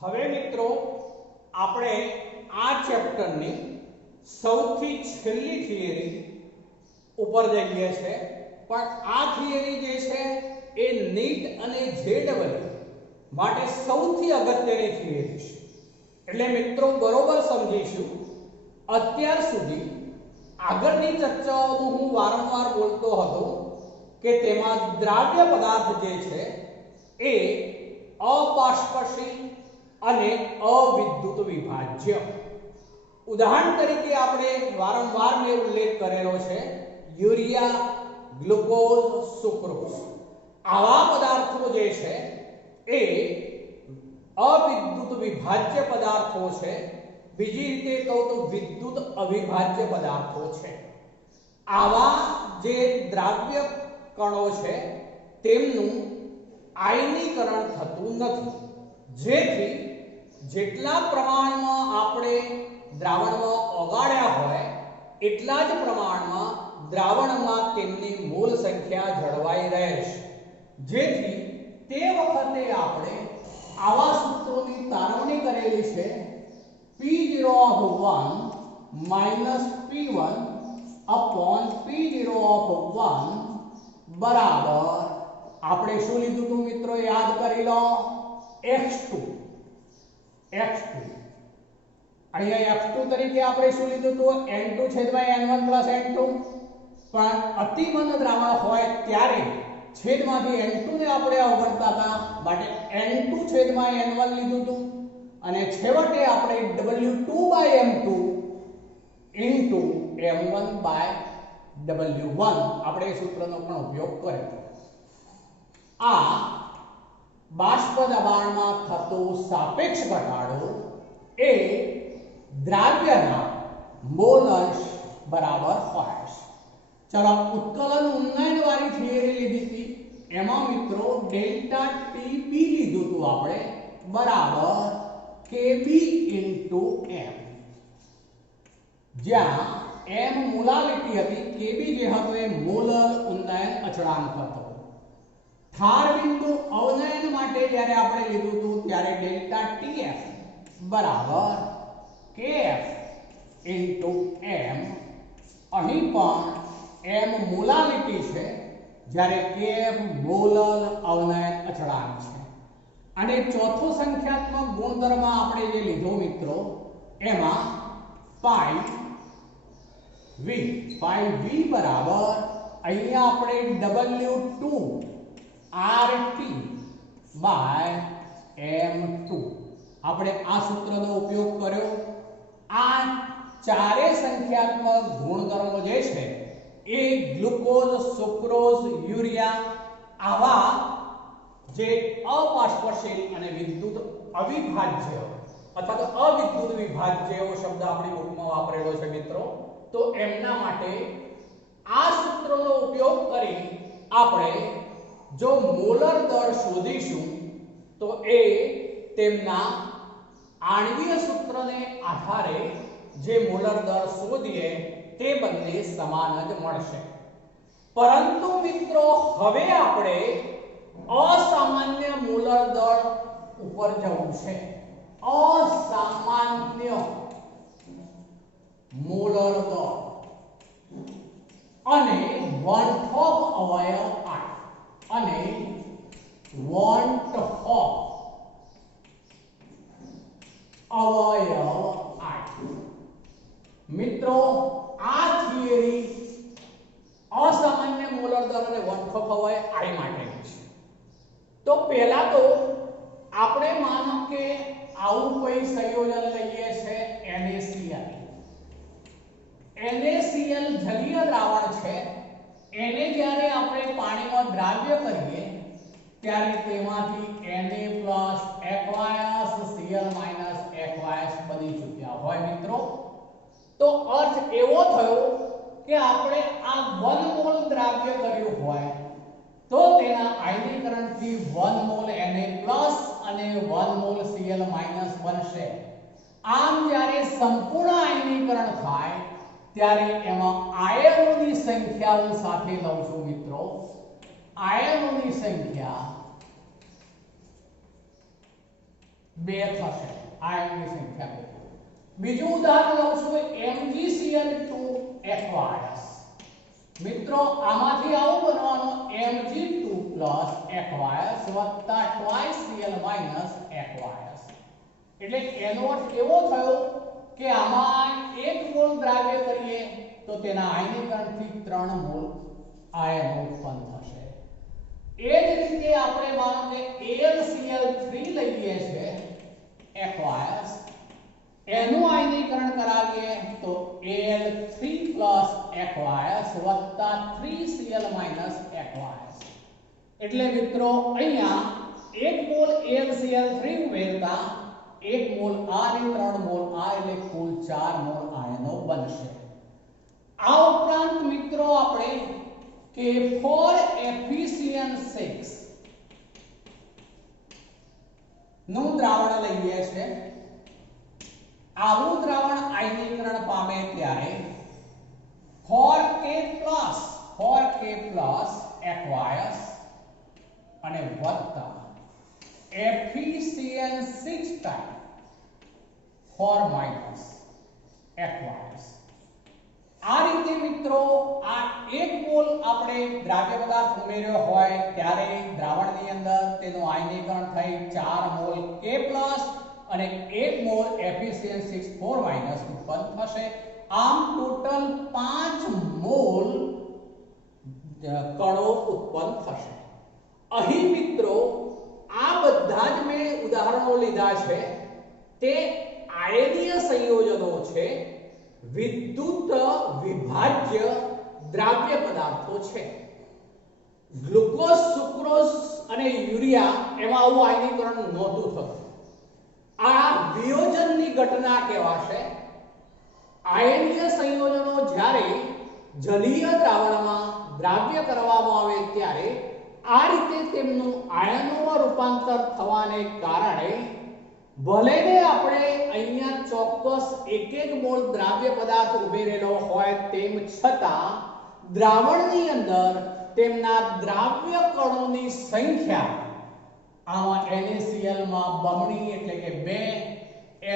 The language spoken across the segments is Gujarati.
હવે મિત્રો આપણે આ ચેપ્ટરની સૌથી છેલ્લી થિયરી ઉપર જઈએ છે, પણ આ થિયરી જે છે એ નીટ અને જેડબલ માટે સૌથી અગત્યની થિયરી છે. એટલે મિત્રો બરોબર સમજીશું. અત્યાર સુધી આગળની ચર્ચાઓમાં હું વારંવાર બોલતો હતો કે તેમાં દ્રાવ્ય પદાર્થ જે છે એ અબાષ્પશીલ અને અવિદ્યુત વિભાજ્ય. ઉદાહરણ તરીકે આપણે વારંવાર મેં ઉલ્લેખ કરેલો છે યુરિયા, ગ્લુકોઝ, સુક્રોઝ. આવા પદાર્થો જે છે એ અવિદ્યુત વિભાજ્ય પદાર્થો છે. બીજી રીતે કહું તો વિદ્યુત અવિભાજ્ય પદાર્થો છે. આવા જે દ્રાવ્ય કણો છે તેમનું આયનીકરણ થતું નથી, જેથી જેટલા પ્રમાણમાં આપણે દ્રાવણમાં ઓગાળ્યા હોય એટલા જ પ્રમાણમાં દ્રાવણમાં તેમની મોલ સંખ્યા જળવાઈ રહેશે. જેથી તે વખતે આપણે આવા સૂત્રોની તારવણી કરેલી છે. P0 of 1 minus P1 upon P0 of 1 બરાબર આપણે શું લીધું હતું મિત્રો, યાદ કરી લો, x2. અહીંયા x2 તરીકે આપણે શું લીધું હતું, n2 છેદમાં n1 plus n2. પણ અતિમંદ દ્રાવણ હોય ત્યારે છેદમાંથી n2 ને આપણે અવગણતા હતા, માટે n2 છેદમાં n1 લીધું હતું અને છેવટે આપણે W2/m2 into m1/w1 આપણે એ સૂત્રનો પણ ઉપયોગ કર્યો. આ બાષ્પ દબાણમાં થતો સાપેક્ષ ઘટાડો એ દ્રાવ્યના મોલ અંશ બરાબર હોય છે. ચલો, ઉત્કલન ઉન્નયન વાળી થિયરી લીધી હતી, એમાં મિત્રો ડેલ્ટા ટીબી લીધું હતું આપણે બરાબર kb into m, જ્યાં m મોલાલિટી હતી, kb જે હતો એ મોલર ઉન્નયન અચળાંક હતો. ઠાર બિંદુ અવનયન માટે જ્યારે આપણે લીધું હતું ત્યારે ડેલ્ટા tf બરાબર kf into m. અહીં પણ m મોલાલિટી છે જ્યારે kf મોલર અવનયન અચળાંક છે. અને ચોથો સંખ્યાત્મક ગુણધર્મ આપણે જે લીધો મિત્રો એમાં phi v બરાબર અહીંયા આપણે W2 RT by M2 આપણે આ સૂત્રનો ઉપયોગ કર્યો. આ ચારે સંખ્યાત્મક ગુણધર્મો જે છે એ ગ્લુકોઝ, સુક્રોઝ, યુરિયા આવા જે અબાષ્પશીલ અને વિદ્યુત અવિભાજ્ય અથવા તો અવિદ્યુત વિભાજ્ય એવો શબ્દ આપણી બુકમાં વાપરેલો છે મિત્રો, તો એમના માટે આ સૂત્રનો ઉપયોગ કરી આપણે જો મોલર દળ શોધીશું તો એ તેમના આણ્વીય સૂત્રને આધારે જે મોલર દળ શોધીએ તે બંને સમાન જ મળશે. પરંતુ મિત્રો હવે આપણે અસામાન્ય મોલર દળ ઉપર જવું છે. અસામાન્ય મોલર દળ અને વોન્ટ-હોફ અવયવ અને વોન્ટ-હોફ અવયવ મિત્રો આ થિયરી અસામાન્ય મોલર દળ અને વોન્ટ-હોફ અવયવ I માટેની છે. તો પહેલા તો આપણે માનો કે આવું કોઈ સંયોજન લઈએ છે NaCl. NaCl જલીય દ્રાવણ છે. એને જ્યારે આપણે પાણીમાં દ્રાવ્ય કરીએ ત્યારે તેમાંથી Na aqueous Cl aqueous બની ચૂક્યા હોય મિત્રો. તો અર્થ એવો થયો કે આપણે આ 1 મોલ દ્રાવ્ય કર્યું હોય તો તેના આયનીકરણથી 1 મોલ Na અને 1 મોલ Cl બનશે. આમ જ્યારે સંપૂર્ણ આયનીકરણ થાય ત્યારે એમાં આયનોની સંખ્યા હું સાથે લઉં છું મિત્રો. આયનોની સંખ્યા 2 થશે આયનની સંખ્યા 2. બીજું ઉદાહરણ લઉં છું MgCl2 aqueous. મિત્રો આમાંથી આવું બનવાનું Mg2 aqueous વત્તા twice Cl aqueous. એટલે એનો અર્થ એવો થયો કે આમાં 1 મોલ દ્રાવ્ય કરીએ તો તેના આયનીકરણથી 3 મોલ આયનો ઉત્પન્ન થશે. એ જ રીતે આપણે માનો કે AlCl3 લઈએ છે aqueous, એનું આયનીકરણ કરાવીએ તો Al3 aqueous વત્તા 3Cl aqueous. એટલે મિત્રો અહીંયા 1 મોલ AlCl3 ઉમેરતા 1 મોલ આ અને 3 મોલ આ એટલે કુલ 4 મોલ આયનો બનશે. આ ઉપરાંત મિત્રો આપણે K4FeCN6 નું દ્રાવણ લઈએ છે. આવું દ્રાવણ આયનીકરણ પામે ત્યારે 4K+ aqueous અને વત્તા FeCN6 type 4- aqueous. આ રીતે મિત્રો આ 1 મોલ આપણે દ્રાવ્ય પદાર્થ ઉમેર્યો હોય ત્યારે દ્રાવણની અંદર તેનું આયનીકરણ થઈ 4 મોલ K+ અને 1 મોલ FeCN6 4- ઉત્પન્ન થશે. આમ ટોટલ 5 મોલ કણો ઉત્પન્ન થશે. અહીં મિત્રો આ બધા જ મેં ઉદાહરણો લીધા છે તે આયનીય સંયોજનો છે, વિદ્યુત વિભાજ્ય દ્રાવ્ય પદાર્થો છે. ગ્લુકોઝ, સુક્રોઝ અને યુરિયા એમાં આવું આયનીકરણ નહોતું થતું. આ વિયોજનની ઘટના કહેવાશે. આયનીય સંયોજનો જ્યારે જલીય દ્રાવણમાં દ્રાવ્ય કરવામાં આવે ત્યારે આ રીતે તેમનું આયનોમાં રૂપાંતર થવાને કારણે ભલે ને આપણે અહીંયા ચોક્કસ 1 મોલ દ્રાવ્ય પદાર્થ ઉમેરેલો હોય તેમ છતાં દ્રાવણની અંદર તેમના દ્રાવ્ય કણોની સંખ્યા આમાં NaCl માં બમણી એટલે કે 2,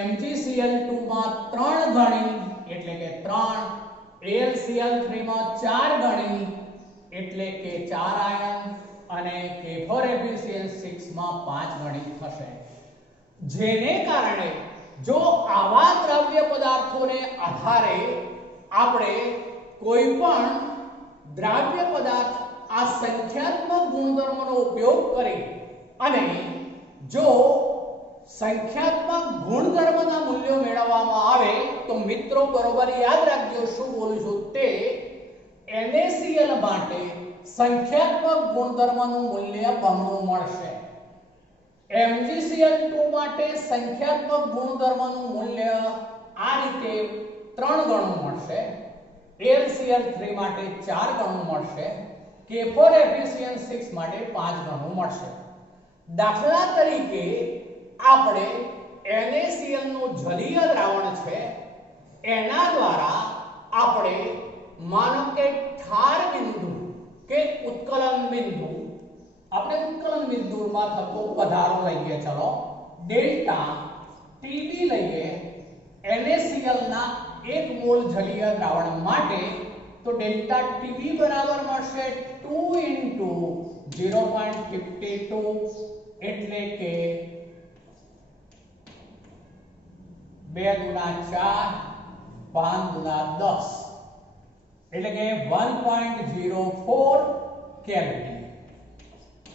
MgCl2 માં 3 ગણી એટલે કે 3, AlCl3 માં 4 ગણી એટલે કે 4 આયન અને K4FeCN6 માં 5 ગણી થશે. જેને કારણે જો આવા દ્રવ્ય પદાર્થોને આધારે આપણે કોઈ પણ દ્રાવ્ય પદાર્થ આ સંખ્યાત્મક ગુણધર્મોનો ઉપયોગ કરી અને જો સંખ્યાત્મક ગુણધર્મના મૂલ્યો મેળવવામાં આવે તો મિત્રો બરોબર યાદ રાખજો શું બોલું છું તે NaCl માટે સંખ્યાત્મક ગુણધર્મનું મૂલ્ય બમણું મળશે. MgCl2 માટે સંખ્યાત્મક ગુણધર્મનું મૂલ્ય આ રીતે 3 ગણું મળશે. AlCl3 માટે 4 ગણું મળશે. K4FeCN6 માટે 5 ગણું મળશે. દાખલા તરીકે આપણે NaCl નું જલીય દ્રાવણ છે એના દ્વારા આપણે માનો કે ઠાર બિંદુ કે ઉત્કલન બિંદુ આપણે ઉત્કલન બિંદુમાં થતો વધારો લઈએ. ચલો ડેલ્ટા Tb લઈએ NaCl ના 1 મોલ જલીય દ્રાવણ માટે તો ડેલ્ટા Tb બરાબર મળશે 2 * 0.52 એટલે કે 2 * 4 5 * 10 એટલે કે 1.04 કેલ્વિન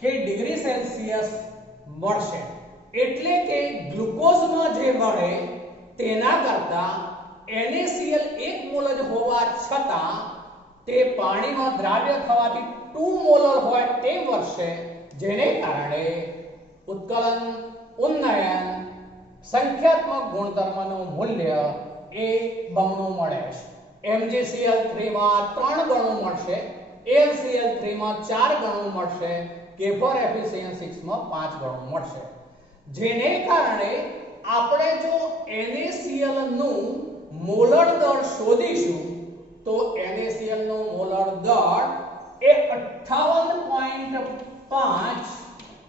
કે ડિગ્રી સેલ્સિયસ મળશે. એટલે કે ગ્લુકોઝમાં જે મળે તેના કરતા NaCl 1 મોલ જ હોવા છતાં તે પાણીમાં દ્રાવ્ય થવાથી 2 મોલર હોય તેમ વર્ષે, જેને કારણે ઉત્કલન ઉન્નયન સંખ્યાત્મક ગુણધર્મનું મૂલ્ય એ બમણું મળે છે. MgCl3 માં 3 ગણું મળશે, AlCl3 માં 4 ગણું મળશે, K4FeCN6 માં 5 ગણું મળશે. જેને કારણે આપણે જો NaCl નું મોલર દર શોધીશું તો NaCl નો મોલર દર એ 58.5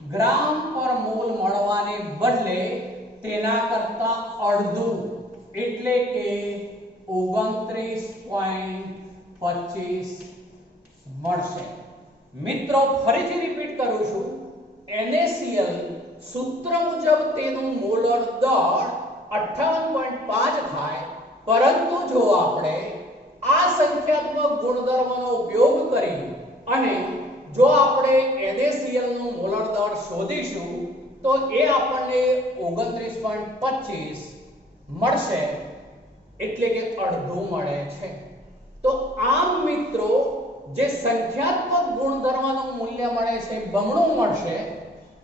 ગ્રામ પર મોલ મળવાને બદલે તેના કરતા અડધું એટલે કે 29.25 મળશે। મિત્રો ફરીથી રિપીટ કરું છું, NaCl સૂત્ર મુજબ તેનું મોલર દળ 58.5 થાય, પરંતુ જો આપણે આ સંખ્યાત્મક ગુણધર્મનો ઉપયોગ કરી અને જો આપણે NaCl નું મોલર દળ શોધીશું તો એ આપણને 29.25 મળશે, એટલે કે અડધું મળે છે। તો આમ મિત્રો જે સંખ્યાત્મક ગુણધર્મનું મૂલ્ય મળે છે બમણું મળશે,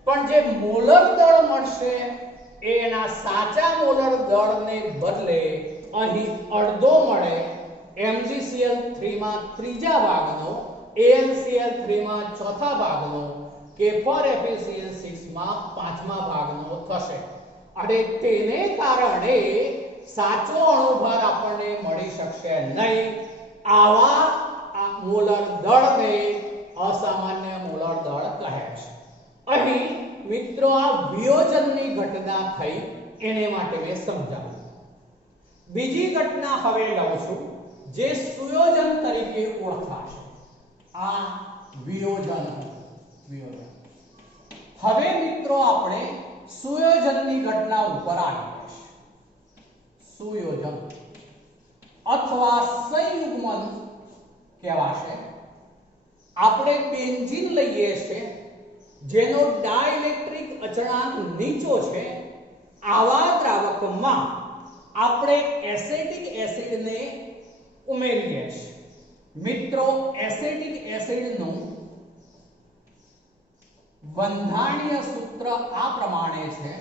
પણ જે મોલર દળ મળશે એના સાચા મોલર દળને બદલે અહીં અડધો મળે। MgCl3 માં ત્રીજા ભાગનો, AlCl3 માં ચોથા ભાગનો કે FeCl6 માં પાંચમા ભાગનો થશે અને તેને કારણે સાચો અણુભાર આપણને મળી શકશે નહીં। આવા મોલર દળને અસામાન્ય મોલર દળ કહે છે। અહીં મિત્રો આ વિયોજનની ઘટના થઈ એને માટે મેં સમજાવ્યું। બીજી ઘટના હવે લઉં છું જે સુયોજન તરીકે ઓળખાશે। આ વિયોજન। હવે મિત્રો આપણે સુયોજનની ઘટના ઉપર આવીએ છીએ। સુયોજન અથવા સંયુગ્મન કહેવાશે। આપણે બેન્ઝીન લઈએ છીએ જેનો ડાઇલેક્ટ્રિક અચળાંક નીચો છે, આવા દ્રાવકમાં આપણે એસિટિક એસિડને ઉમેરીએ છીએ। મિત્રો એસિટિક એસિડનું બંધારણીય સૂત્ર આ પ્રમાણે છે।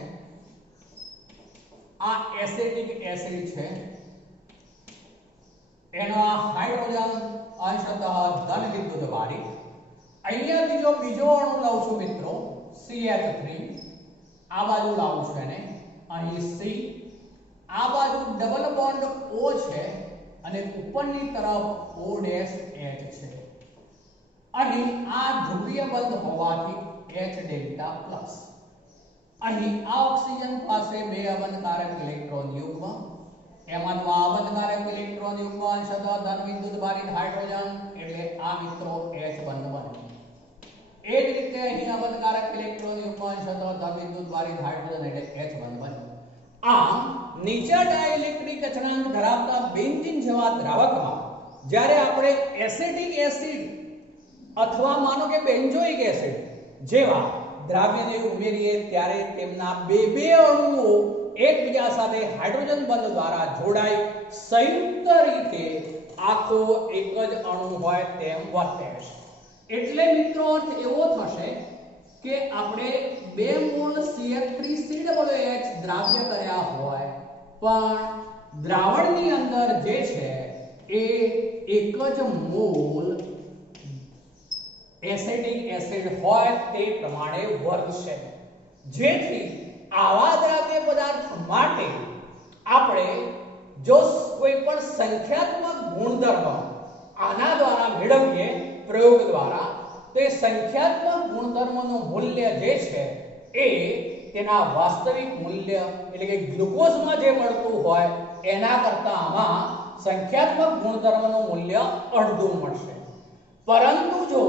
આ એસિટિક એસિડ છે, એનો હાઇડ્રોજન અંશતઃ ધન વિદ્યુતવાળી। અહીંયાથી જો બીજો અણુ લઉં છું મિત્રો CH3, આ બાજુ લાવું છું એને, અહીં C, આ બાજુ ડબલ બોન્ડ O છે અને ઉપરની તરફ O' H છે। અહીં આ ધ્રુવીય બંધ હોવાથી H ડેલ્ટા પ્લસ। અહીં આ ઓક્સિજન પાસે બે અબંધકારક ઇલેક્ટ્રોન યુગ્મ, એમાંનું આ અબંધકારક ઇલેક્ટ્રોન યુગ્મ અંશતઃ ધન વિદ્યુતભારિત હાઇડ્રોજન, એટલે આ મિત્રો H બંધ બને। એ જ રીતે અહીં અબંધકારક ઇલેક્ટ્રોન યુગ્મ અંશતઃ ધન વિદ્યુતભારિત હાઇડ્રોજન, એટલે H બંધ બને। આમ નીચા ડાઇલેક્ટ્રિક અચળાંક ધરાવતા બેન્ઝીન જેવા દ્રાવકમાં જ્યારે આપણે એસિટિક એસિડ અથવા માનો કે બેન્ઝોઇક એસિડ જેવા દ્રાવ્યને ઉમેરીએ ત્યારે તેમના બે અણુઓ એકબીજા સાથે હાઇડ્રોજન બંધ દ્વારા જોડાઈ સંયુક્ત રીતે આખો એક જ અણુ હોય તેમ વર્તે છે। એટલે મિત્રો અર્થ એવો થશે કે આપણે 2 મોલ CH3COOH દ્રાવ્ય કર્યા હોય પણ દ્રાવણની અંદર જે છે એ એક જ મોલ એસિટિક એસિડ હોય તે પ્રમાણે વર્તશે। જેથી આવા દ્રાવ્ય પદાર્થ માટે આપણે જો કોઈ પણ સંખ્યાત્મક ગુણધર્મ આના દ્વારા મેળવીએ પ્રયોગ દ્વારા, તો એ સંખ્યાત્મક ગુણધર્મનું મૂલ્ય જે છે એ તેના વાસ્તવિક મૂલ્ય એટલે કે ગ્લુકોઝમાં જે મળતું હોય એના કરતા આમાં સંખ્યાત્મક ગુણધર્મનું મૂલ્ય અડધું મળશે। પરંતુ જો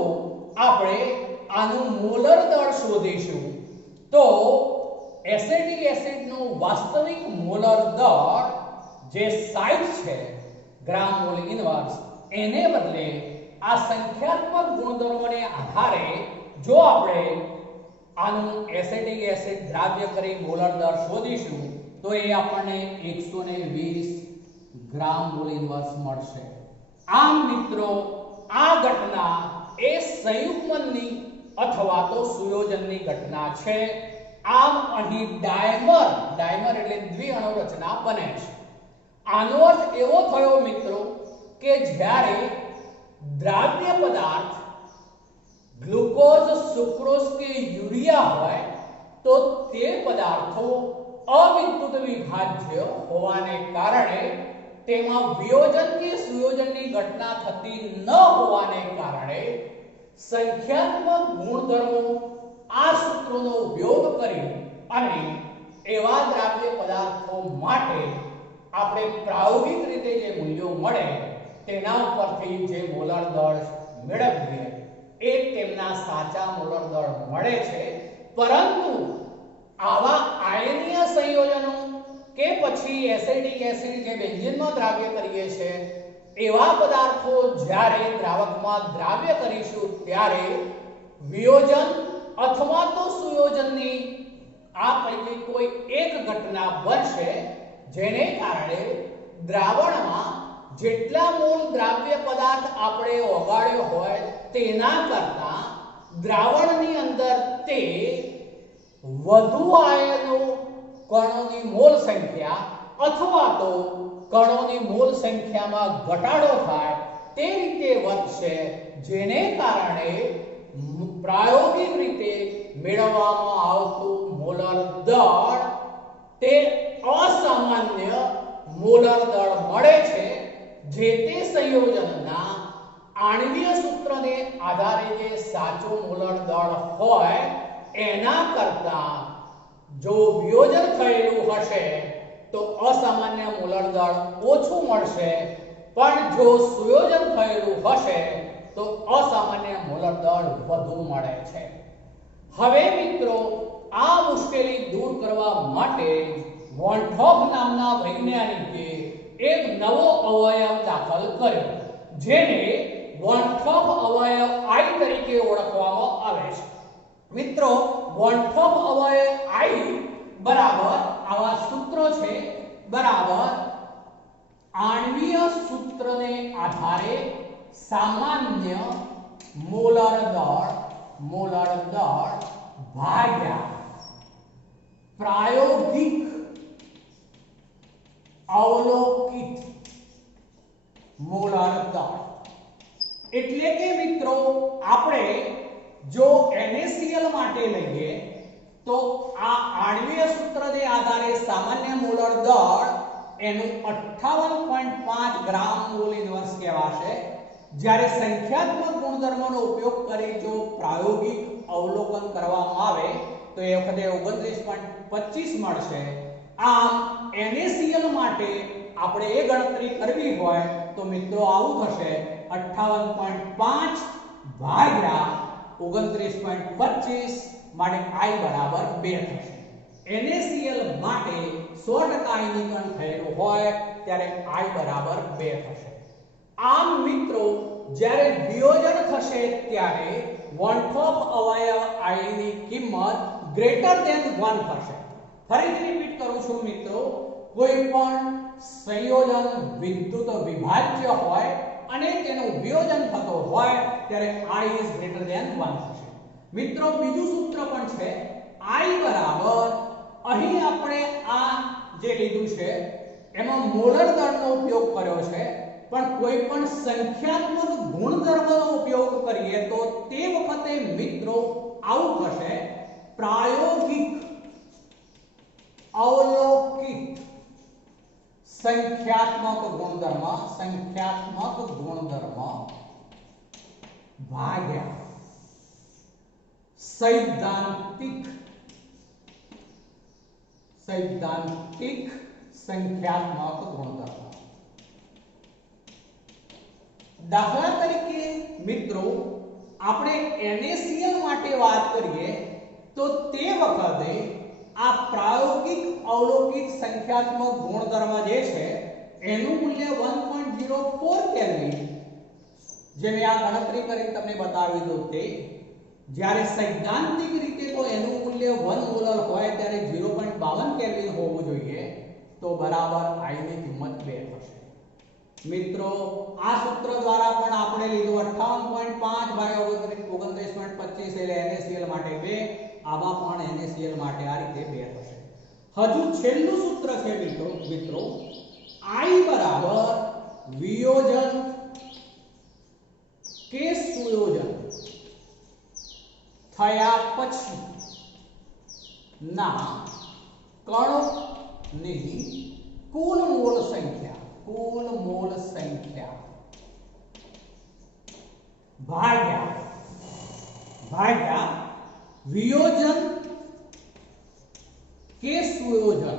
આપણે આનું મોલર દળ શોધીશું તો એસિટિક એસિડનું વાસ્તવિક મોલર દળ જે 60 છે ગ્રામ મોલ ઇનવર્સ, એને બદલે આ સંખ્યાત્મક ગુણધર્મને આધારે જો આપણે આનું એસિટિક એસિડ દ્રાવ્ય કરી મોલર દળ શોધીશું તો એ આપણને 120 ગ્રામ મોલ ઇનવર્સ મળશે। આમ મિત્રો આ ઘટના એ સંયુગ્મનની અથવા તો સુયોજનની ઘટના છે। આમ અહીં ડાયમર એટલે દ્વિઅણુ રચના બને છે। આનો અર્થ એવો થયો મિત્રો કે જ્યારે દ્રાવ્ય પદાર્થ ગ્લુકોઝ, સુક્રોઝ કે યુરિયા હોય તો તે પદાર્થો અવિદ્યુત વિભાજ્ય હોવાને કારણે તેમાં વિયોજન કે સુયોજનની ઘટના થતી ન હોવાને કારણે સંખ્યાત્મક ગુણધર્મો આ સૂત્રોનો ઉપયોગ કરી અને એવા દ્રાવ્ય પદાર્થો માટે આપણે પ્રાયોગિક રીતે જે મૂલ્યો મળે તેના ઉપરથી જે મોલર દળ મેળવીએ એ તેમના સાચા મોલર દળ મળે છે. પરંતુ આવા આયનીય સંયોજનો કે પછી એસિડિક એસિડ જે બેન્ઝીનમાં દ્રાવ્ય કરીએ છે એવા પદાર્થો જ્યારે દ્રાવકમાં દ્રાવ્ય કરીશું ત્યારે વિયોજન અથવા તો સુયોજનની આ પૈકી કોઈ એક ઘટના બનશે જેને કારણે દ્રાવણમાં જેટલા મોલ દ્રાવ્ય પદાર્થ આપણે ઓગાળ્યો હોય તેના કરતા દ્રાવણની અંદર તે વધુ આયનો કણોની મોલ સંખ્યા અથવા તો કણોની મોલ સંખ્યામાં ઘટાડો થાય તે રીતે વધશે જેને કારણે પ્રાયોગિક રીતે મેળવવામાં આવતું મોલર દળ તે અસામાન્ય મોલર દળ મળે છે. જે તે સંયોજનના આણ્વીય સૂત્રને આધારે જે સાચો મોલર દળ હોય એના કરતા જો વિયોજન થયેલું હશે તો અસામાન્ય મોલર દળ ઓછું મળશે, પણ જો સુયોજન થયેલું હશે તો અસામાન્ય મોલર દળ વધુ મળે છે. હવે મિત્રો આ મુશ્કેલી દૂર કરવા માટે વોન થોપ નામના વૈજ્ઞાનિકે એક નવો અવયવ દાખલ કર્યો જેને વોન થોપ અવયવ I તરીકે ઓળખવામાં આવે છે. મિત્રો વોન થોપ અવયવ I બરાબર આવા સૂત્રો છે બરાબર આણ્વીય સૂત્રને આધારે સામાન્ય મોલર દળ ભાગ્યા પ્રાયોગિક અવલોકિત મોલર દળ. એટલે કે મિત્રો આપણે જો NaCl માટે લઈએ તો આ આણ્વીય સૂત્રને આધારે સામાન્ય મોલર દળ એનું 58.5 ગ્રામ મોલ ઇન્વર્સ કહેવાશે. જ્યારે સંખ્યાત્મક ગુણધર્મોનો ઉપયોગ કરી જો પ્રાયોગિક અવલોકન કરવામાં આવે તો એ વખતે 29.25 મળશે. આમ NaCl માટે આપણે એ ગણતરી કરવી હોય તો મિત્રો આવું થશે 58.5 ભાગ્યા 29.25 માટે I બરાબર 2 થશે. NaCl માટે 100% આયનીકરણ થયેલું હોય ત્યારે I બરાબર 2 થશે. આમ મિત્રો જ્યારે વિયોજન થશે ત્યારે વોન થોપ અવયવ I ની કિંમત ગ્રેટર ધેન 1 થશે. ફરીથી રિપીટ કરું છું મિત્રો, કોઈ પણ સંયોજન વિદ્યુત વિભાજ્ય હોય અને તેનું વિયોજન થતો હોય ત્યારે I is greater than 1 થશે. મિત્રો બીજું સૂત્ર પણ છે I બરાબર અહીં આપણે આ જે લીધું છે એમાં મોલર દળનો ઉપયોગ કર્યો છે, પણ કોઈ પણ સંખ્યાત્મક ગુણધર્મનો ઉપયોગ કરીએ તો તે વખતે મિત્રો આવું થશે પ્રાયોગિક અવલોકિત સંખ્યાત્મક ગુણધર્મ ભાગ્યા સૈદ્ધાંતિક સંખ્યાત્મક ગુણધર્મ. દાખલા તરીકે મિત્રો આપણે NaCl માટે વાત કરીએ તો તે વખતે આ પ્રાયોગિક અવલોકિત સંખ્યાત્મક ગુણધર્મ જે છે એનું મૂલ્ય 1.04 કેલ્વિન જે મેં આ ગણતરી કરીને તમને બતાવી દઉં તે, જ્યારે સૈદ્ધાંતિક રીતે તો એનું મૂલ્ય 1 મોલર હોય ત્યારે 0.52 કેલ્વિન હોવું જોઈએ, તો બરાબર I ની કિંમત 2 થશે. મિત્રો આ સૂત્ર દ્વારા પણ આપણે લીધું 58.5 ભાગ્યા 29.25 એટલે NaCl માટે 2, આમાં પણ NaCl માટે આ રીતે 2 થશે. હજુ છેલ્લું સૂત્ર છે મિત્રો I બરાબર વિયોજન કે સુયોજન થયા પછી ના કણોની કુલ મોલ સંખ્યા ભાગ્યા वियोजन के सुयोजन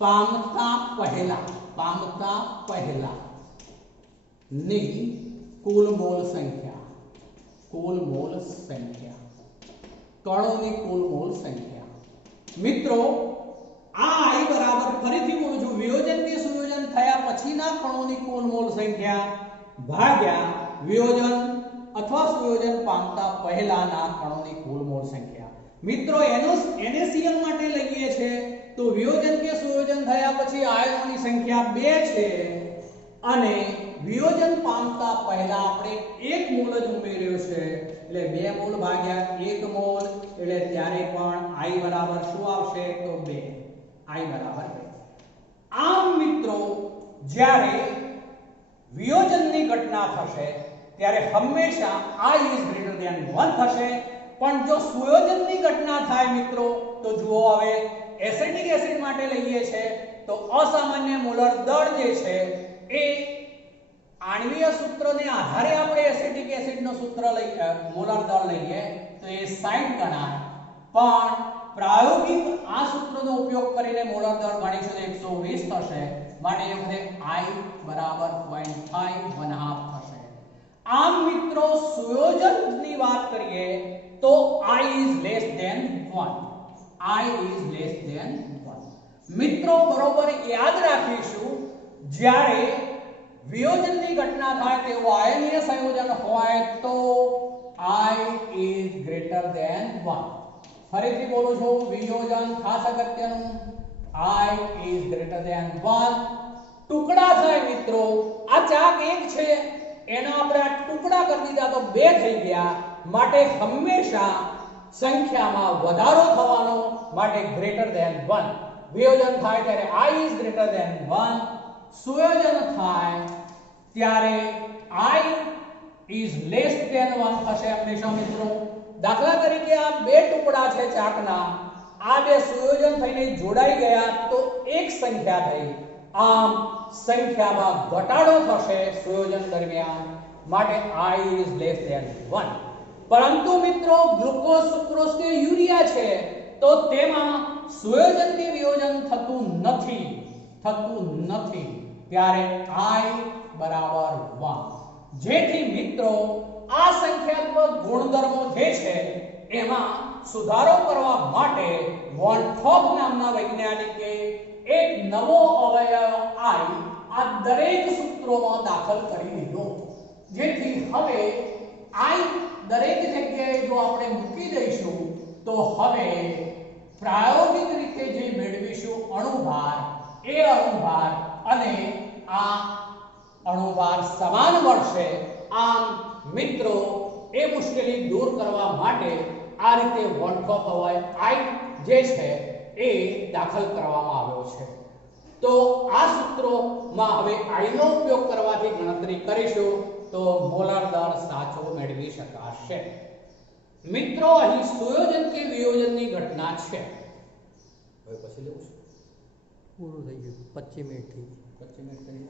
पामता पहला नी कुल मोल संख्या कणों कुल मोल संख्या। मित्रों आई बराबर फरीथी बोलूं छुं वियोजन के सुयोजन थया पछीना कणों कुल मोल संख्या भाग्या वियोजन अथवा सुयोजन पामता पहलाना कणों कुल मोल संख्या। मित्रों NaCl माटे लईए छे तो वियोजन के सुयोजन थया पछी आयनोनी संख्या 2 छे अने वियोजन पामता पहला આપણે 1 મોલ જ ઉમેર્યો છે એટલે 2 મોલ ભાગ્યા 1 મોલ એટલે ત્યારે પણ I બરાબર શું આવશે તો 2 I બરાબર 2। આમ મિત્રો જ્યારે વિયોજનની ઘટના થશે ત્યારે હંમેશા I is greater than 1 થશે પણ જો સુયોજનની ઘટના થાય મિત્રો તો જુઓ હવે એસિડિક એસિડ માટે લઈએ છે તો અસામાન્ય મોલર દળ જે છે એ आणवीय सूत्र ने आधारे આપણે એસિડિક એસિડ નો સૂત્ર લઈએ મોલર દળ લઈએ તો એ 60 ગણાય પણ પ્રાયોગિક આ સૂત્રનો ઉપયોગ કરીને મોલર દળ ગણીશું તો 120 થશે માટે એ વખતે I બરાબર 0.5 1/2 થશે। આમ મિત્રો સુયોજનની વાત કરીએ તો I is less than 1। મિત્રો બરોબર યાદ રાખીશું જ્યારે वियोजनની ઘટના થાય તેવો આયનીય સંયોજન હોય તો I is greater than 1। ફરીથી બોલું છું વિયોજન ખાસ અગત્યનું I is greater than 1। ટુકડા થાય મિત્રો આ ચાક 1 છે એનો આપણે આ ટુકડા કરી દીધા તો 2 થઈ ગયા માટે હંમેશા સંખ્યામાં વધારો થવાનો માટે greater than 1। વિયોજન થાય ત્યારે I is greater than 1। સુયોજન થાય ત્યારે I is less than 1 થશે હંમેશા મિત્રો। દાખલા તરીકે આ 2 ટુકડા છે ચાકના આ 2 સુયોજન થઈને જોડાઈ ગયા તો એક સંખ્યા થઈ આમ સંખ્યામાં ઘટાડો થશે સુયોજન દરમિયાન માટે I is less than 1। પરંતુ મિત્રો ગ્લુકોઝ સુક્રોઝ કે યુરિયા છે તો તેમાં સુયોજન કે વિયોજન થતું નથી ત્યારે I બરાબર 1। જેથી મિત્રો આ સંખ્યાત્મક ગુણધર્મો જે છે એમાં સુધારો કરવા માટે વોન થોપ નામના વૈજ્ઞાનિકે એક નવો અવયવ I આ દરેક સૂત્રોમાં દાખલ કરી દીધો જેથી હવે I દરેક જગ્યાએ જો આપણે મૂકી દઈશું તો હવે પ્રાયોગિક રીતે જે મેળવીશું અણુભાર એ અણુભાર અને આ અણુભાર સમાન મળશે। આમ મિત્રો એ મુશ્કેલી દૂર કરવા માટે આ રીતે વન ટોપ અવયવ I જે છે એ દાખલ કરવામાં આવ્યો છે। તો આ સૂત્રોમાં હવે I નો ઉપયોગ કરવાથી ગણતરી કરીશું તો મોલર દળ સાચો મેળવી શકાશે। મિત્રો અહીં સુયોજન કે વિયોજનની ઘટના છે હવે પછી લેવું છે પૂરું થઈ ગયું 25 મિનિટ થઈ 25 મિનિટ થઈ